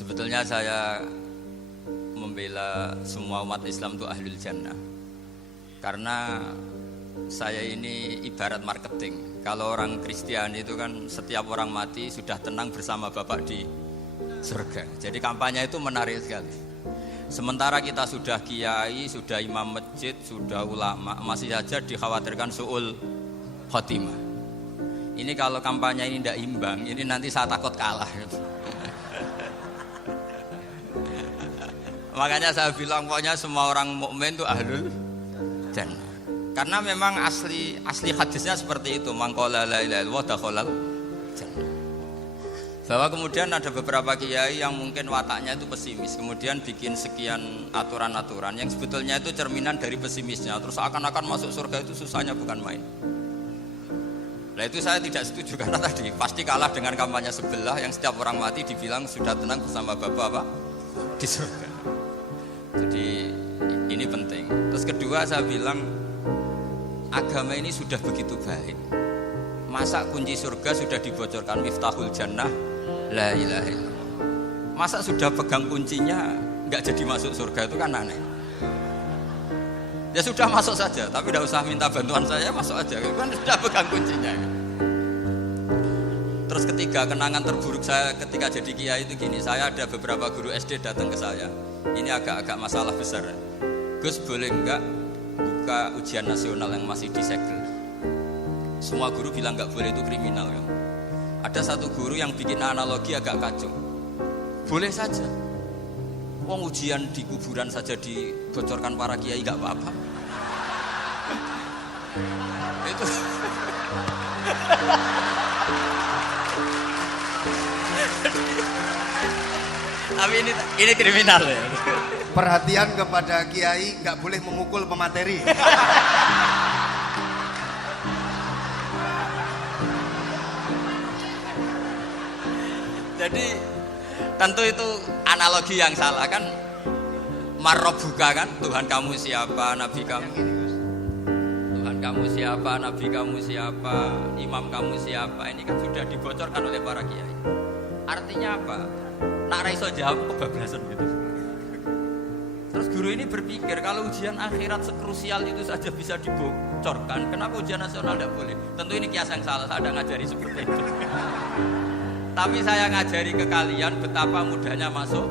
Sebetulnya saya membela semua umat Islam itu ahlul jannah. Karena saya ini ibarat marketing. Kalau orang Kristen itu kan setiap orang mati sudah tenang bersama Bapak di surga. Jadi kampanye itu menarik sekali. Sementara kita sudah kiai, sudah imam masjid, sudah ulama, masih saja dikhawatirkan su'ul khotimah. Ini kalau kampanye ini tidak imbang, ini nanti saya takut kalah. Makanya saya bilang pokoknya semua orang mukmin itu ahlul jannah. Karena memang asli hadisnya seperti itu, man qala la ilaha illallah dakhalal jannah. Bahwa kemudian ada beberapa kiai yang mungkin wataknya itu pesimis, kemudian bikin sekian aturan-aturan yang sebetulnya itu cerminan dari pesimisnya. Terus akan-akan masuk surga itu susahnya bukan main. Nah itu saya tidak setuju karena tadi pasti kalah dengan kampanye sebelah yang setiap orang mati dibilang sudah tenang bersama Bapak apa? Di surga. Jadi ini penting. Terus kedua saya bilang agama ini sudah begitu baik. Masa kunci surga sudah dibocorkan miftahul jannah la ilaha illallah. Masa sudah pegang kuncinya enggak jadi masuk surga itu kan aneh. Ya sudah masuk saja, tapi tidak usah minta bantuan saya, masuk aja. Kan sudah pegang kuncinya. Terus ketiga, kenangan terburuk saya ketika jadi kiai itu gini. Saya ada beberapa guru SD datang ke saya. Ini agak-agak masalah besar. Gus boleh enggak buka ujian nasional yang masih disegel? Semua guru bilang enggak boleh, itu kriminal kan. Ada satu guru yang bikin analogi agak kacau. Boleh saja. Wong ujian di kuburan saja dibocorkan para kiai enggak apa-apa. Itu tapi ini kriminal ya. Perhatian kepada kiai, nggak boleh memukul pemateri. Jadi tentu itu analogi yang salah kan. Marrobuka kan, Tuhan kamu siapa, Nabi kamu. Tuhan kamu siapa, Nabi kamu siapa, imam kamu siapa. Ini kan sudah dibocorkan oleh para kiai. Artinya apa? Nak raiso jawab kebablasan gitu. Terus guru ini berpikir kalau ujian akhirat sekrusial itu saja bisa dibocorkan, kenapa ujian nasional tidak boleh? Tentu ini kias yang salah, saya tidak ngajari seperti itu. Tapi saya ngajari ke kalian betapa mudahnya masuk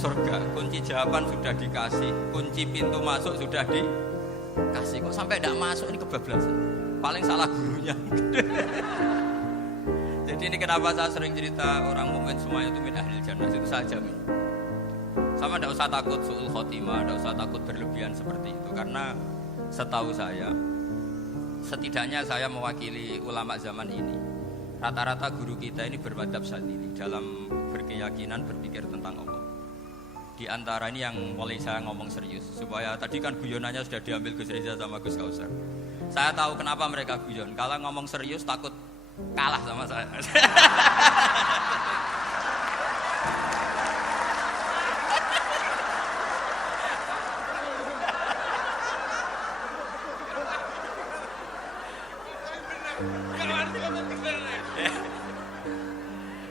surga. Kunci jawaban sudah dikasih, kunci pintu masuk sudah dikasih. Kok sampai tidak masuk, ini kebablasan. Paling salah gurunya. Jadi ini kenapa saya sering cerita orang mukmin semuanya itu min ahlil jannah, itu saya jamin. Sama tidak usah takut su'ul khotimah, tidak usah takut berlebihan seperti itu. Karena setahu saya, setidaknya saya mewakili ulama zaman ini. Rata-rata guru kita ini bermadhab syadzili dalam berkeyakinan berpikir tentang Allah. Di antara ini yang mulai saya ngomong serius, supaya tadi kan guyonannya sudah diambil Gus Reza sama Gus Kausar. Saya tahu kenapa mereka guyon. Kalau ngomong serius takut kalah sama saya.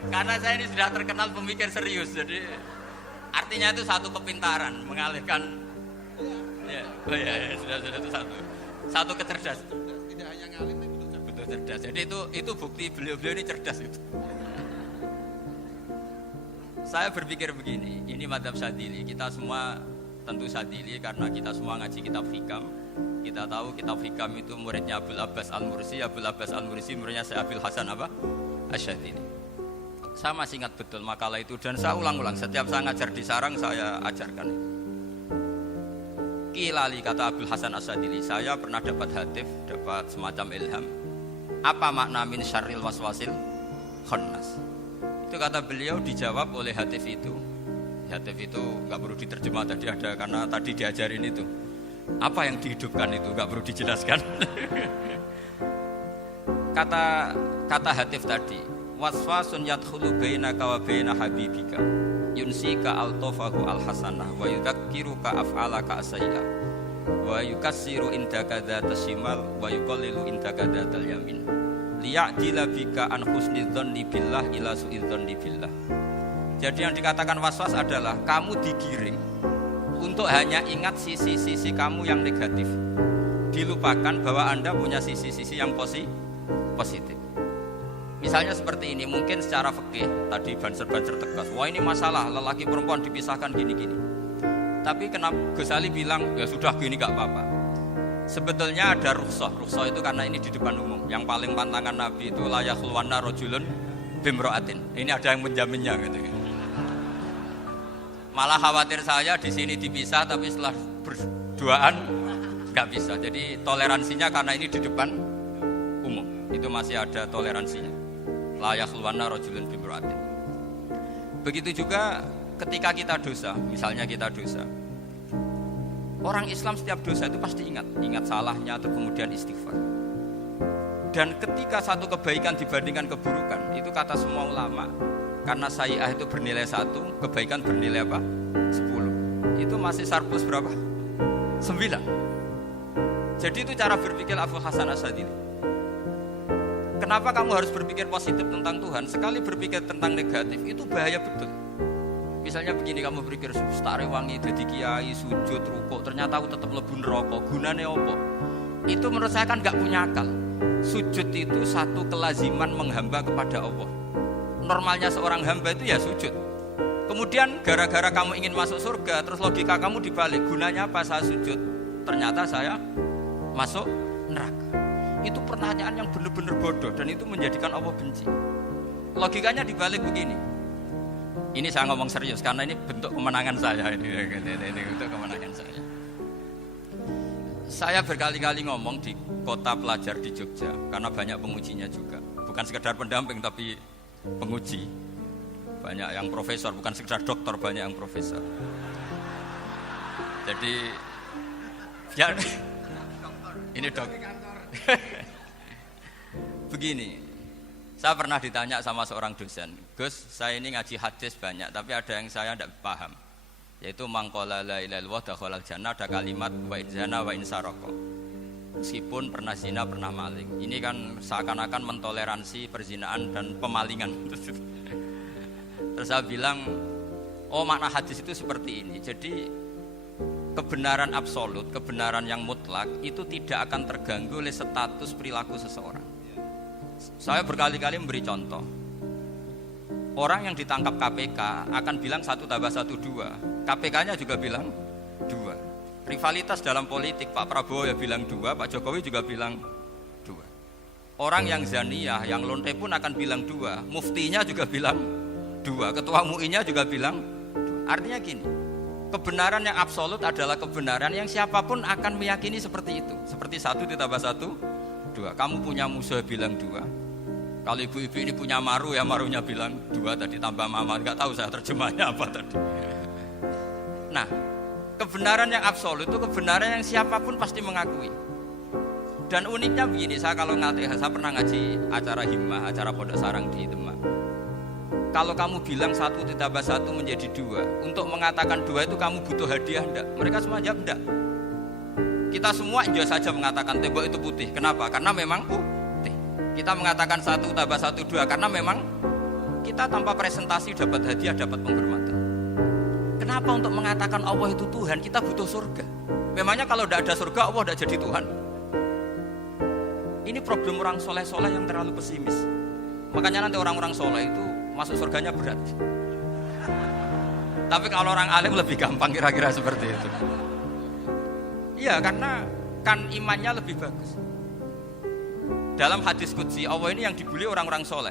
Karena saya ini sudah terkenal pemikir serius, jadi artinya itu satu kepintaran mengalihkan. Ya, oh ya, sudah itu satu kecerdasan. Tidak hanya ngalim tapi betul cerdas. Jadi itu bukti beliau ini cerdas itu. Saya berpikir begini, ini madhab syadzili, kita semua tentu syadzili karena kita semua ngaji kitab hikam. Kita tahu kitab hikam itu muridnya Abul Abbas Al-Mursi, Abul Abbas Al-Mursi muridnya Syekh Abil Hasan apa? Asy-Syadzili. Saya masih ingat betul makalah itu dan saya ulang-ulang setiap saya ngajar di sarang saya ajarkan. Kilali kata Abul Hasan Asy-Syadzili, saya pernah dapat hatif, dapat semacam ilham. Apa makna min syarril waswasil khannas? Itu kata beliau dijawab oleh hatif itu. Hatif itu enggak perlu diterjemah tadi ada karena tadi diajarin itu. Apa yang dihidupkan itu enggak perlu dijelaskan. Kata hatif tadi, waswasun yadkhulu bainaka wa baina habibika yunsika altafahu alhasanah wa yudzakiruka af'alaka asayya wa yukassiru indaka dzatas shimal wa yuqallilu indaka dzatal yamin liya'dila bika an husnidzanni billah ila su'idzanni billah Jadi yang dikatakan was-was adalah kamu digiring untuk hanya ingat sisi-sisi kamu yang negatif. Dilupakan bahwa Anda punya sisi-sisi yang positif. Misalnya seperti ini, mungkin secara fikih tadi banser-banser tegas, wah ini masalah lelaki perempuan dipisahkan gini-gini. Tapi kenapa Ghazali bilang ya sudah gini gak apa-apa. Sebetulnya ada rukhsah itu karena ini di depan umum. Yang paling pantangan Nabi itu la yakhluwanna rajulun bimra'atin. Ini ada yang menjaminnya gitu. Malah khawatir saya di sini dipisah tapi setelah berduaan nggak bisa. Jadi toleransinya karena ini di depan umum itu masih ada toleransinya. La yakhluwanna rajulun bimra'atin. Begitu juga ketika kita dosa, misalnya kita dosa. Orang Islam setiap dosa itu pasti ingat salahnya atau kemudian istighfar. Dan ketika satu kebaikan dibandingkan keburukan, itu kata semua ulama, karena sayyi'ah itu bernilai 1, kebaikan bernilai apa? 10. Itu masih surplus berapa? 9. Jadi itu cara berpikir Abu Hasan Asy'adzili. Kenapa kamu harus berpikir positif tentang Tuhan? Sekali berpikir tentang negatif itu bahaya betul. Misalnya begini, kamu berpikir tak rewangi jadi kiai, sujud, rukuk, ternyata aku tetap mlebu neraka. Gunane apa? Itu menurut saya kan gak punya akal. Sujud itu satu kelaziman menghamba kepada Allah. Normalnya seorang hamba itu ya sujud. Kemudian gara-gara kamu ingin masuk surga, terus logika kamu dibalik, gunanya apa saya sujud? Ternyata saya masuk neraka. Itu pertanyaan yang benar-benar bodoh dan itu menjadikan Allah benci. Logikanya dibalik begini. Ini saya ngomong serius karena ini bentuk kemenangan saya ini bentuk kemenangan saya. Saya berkali-kali ngomong di kota pelajar di Jogja karena banyak pengujinya juga. Bukan sekedar pendamping tapi penguji. Banyak yang profesor, bukan sekedar dokter, banyak yang profesor. Jadi ya ini dok. Begini, saya pernah ditanya sama seorang dosen, Gus, saya ini ngaji hadis banyak, tapi ada yang saya tidak paham, yaitu mangqala la ilaha illallah dakhalal jannah, ada kalimat wa in zana wa in saraka. Meskipun pernah zina, pernah maling. Ini kan seakan-akan mentoleransi perzinaan dan pemalingan. Terus saya bilang, oh makna hadis itu seperti ini. Jadi kebenaran absolut, kebenaran yang mutlak itu tidak akan terganggu oleh status perilaku seseorang. Saya berkali-kali memberi contoh. Orang yang ditangkap KPK akan bilang 1 tambah 1 2. KPK-nya juga bilang 2. Rivalitas dalam politik, Pak Prabowo ya bilang 2, Pak Jokowi juga bilang 2. Orang yang zaniyah, yang lonte pun akan bilang 2. Muftinya juga bilang 2. Ketua MUI-nya juga bilang 2. Artinya gini, kebenaran yang absolut adalah kebenaran yang siapapun akan meyakini seperti itu. Seperti 1 ditambah 1 2. Kamu punya musuh bilang 2. Kalau ibu-ibu ini punya maru ya marunya bilang 2 tadi tambah mama. Enggak tahu saya terjemahnya apa tadi. Nah, kebenaran yang absolut itu kebenaran yang siapapun pasti mengakui. Dan uniknya begini, saya kalau saya pernah ngaji acara himmah, acara pondok sarang di Demak. Kalau kamu bilang 1 ditambah 1 menjadi 2, untuk mengatakan 2 itu kamu butuh hadiah enggak? Mereka semua jawab enggak. Kita semua enjoy saja mengatakan tembok itu putih. Kenapa? Karena memang putih. Kita mengatakan 1 tambah 1 2 karena memang kita tanpa presentasi dapat hadiah, dapat penghormatan. Kenapa untuk mengatakan Allah itu Tuhan kita butuh surga? Memangnya kalau tidak ada surga Allah tidak jadi Tuhan? Ini problem orang soleh-soleh yang terlalu pesimis. Makanya nanti orang-orang soleh itu masuk surganya berat. Tapi kalau orang alim lebih gampang kira-kira seperti itu. Iya, karena kan imannya lebih bagus. Dalam hadis qudsi, Allah ini yang dibuli orang-orang soleh.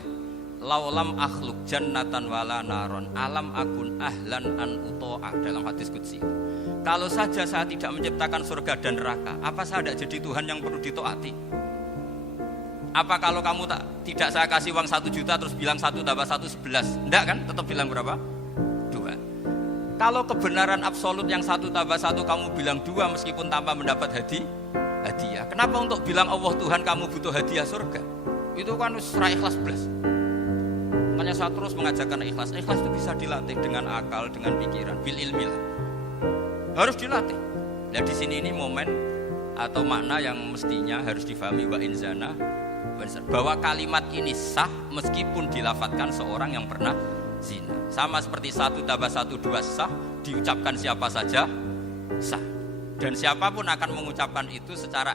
Laulam akhluk jannatan wala naron alam akun ahlan an uto'ah. Dalam hadis qudsi, kalau saja saya tidak menciptakan surga dan neraka, apa saya tidak jadi Tuhan yang perlu ditaati? Apa kalau kamu tidak saya kasih uang 1 juta terus bilang 1 tambah 1 11? Enggak kan? Tetap bilang berapa? 2. Kalau kebenaran absolut yang 1 tambah 1 kamu bilang 2 meskipun tanpa mendapat hadiah. Kenapa untuk bilang Allah Tuhan kamu butuh hadiah surga? Itu kan surah ikhlas belas. Makanya saya terus mengajarkan ikhlas. Ikhlas itu bisa dilatih dengan akal, dengan pikiran, bil ilmi lah. Harus dilatih. Nah di sini ini momen atau makna yang mestinya harus difahami wa inzana, bahwa kalimat ini sah meskipun dilafatkan seorang yang pernah zina. Sama seperti 1 tambah 1 2 sah, diucapkan siapa saja sah. Dan siapapun akan mengucapkan itu secara